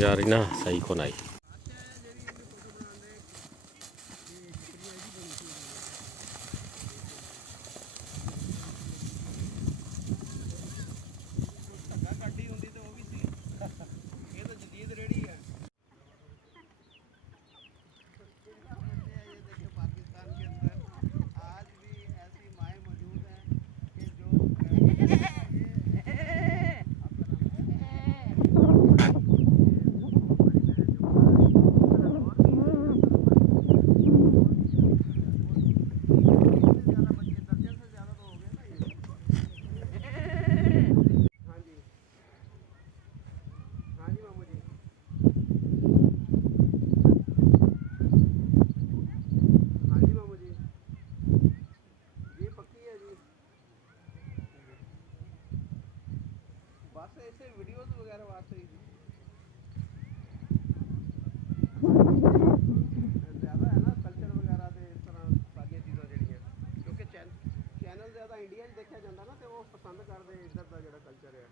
ਜਾ ਰਹੀ ਨਾ ਸਹੀ ਕੋ ਨਹੀਂ। बस ऐसे वीडियोस वगैरह वास्ते ही ज़्यादा है ना कल्चर वगैरह ते इस तरह सारियां चीज़ां ਜਿਹੜੀਆਂ क्योंकि चैनल ज़्यादा इंडिया 'ਚ देखा जाता ना तो वो पसंद करते इधर का जो कल्चर है।